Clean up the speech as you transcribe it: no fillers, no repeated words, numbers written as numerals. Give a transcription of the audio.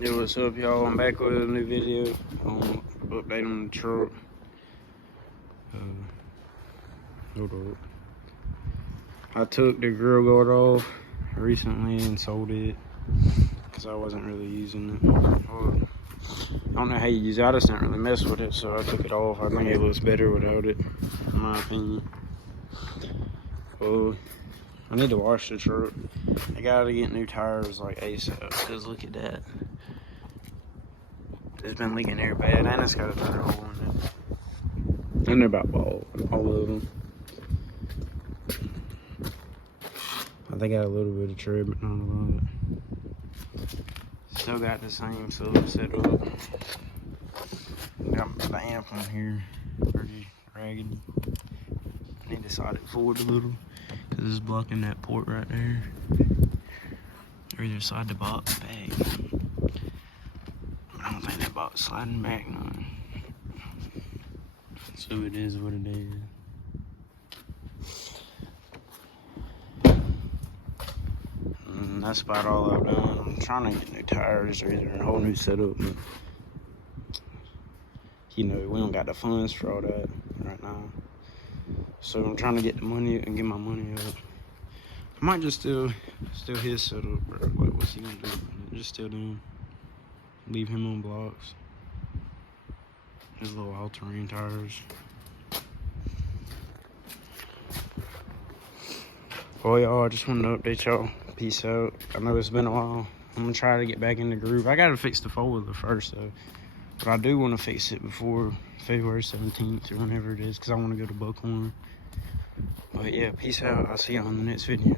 Yo, what's up, y'all? I'm back with a new video on update on the truck. Hold up. I took the grill guard off recently and sold it because I wasn't really using it. I don't know how you use it. I just didn't really mess with it, so I took it off. I think it looks better without it, in my opinion. I need to wash the truck. I gotta get new tires like ASAP, because look at that. It's been leaking air bad, and it's got a tire hole in it. And they're about all of them. They got a little bit of tread, but not a lot. Still got the same setup. Got the amp on here, pretty raggedy. I need to slide it forward a little, because it's blocking that port right there. Or either slide the box back. I don't think that box sliding back none. So it is what it is. And that's about all I've done. I'm trying to get new tires or either a whole new setup. You know, we don't got the funds for all that right now. So I'm trying to get the money and get my money up. I might just still his setup, bro. Like, what's he gonna do? Just still do. Leave him on blocks. His little all-terrain tires. Well, y'all, I just wanted to update y'all. Peace out. I know it's been a while. I'm gonna try to get back in the groove. I gotta fix the four-wheeler first, though. But I do want to fix it before February 17th or whenever it is, because I want to go to Buckhorn. But yeah, peace out. I'll see you on the next video.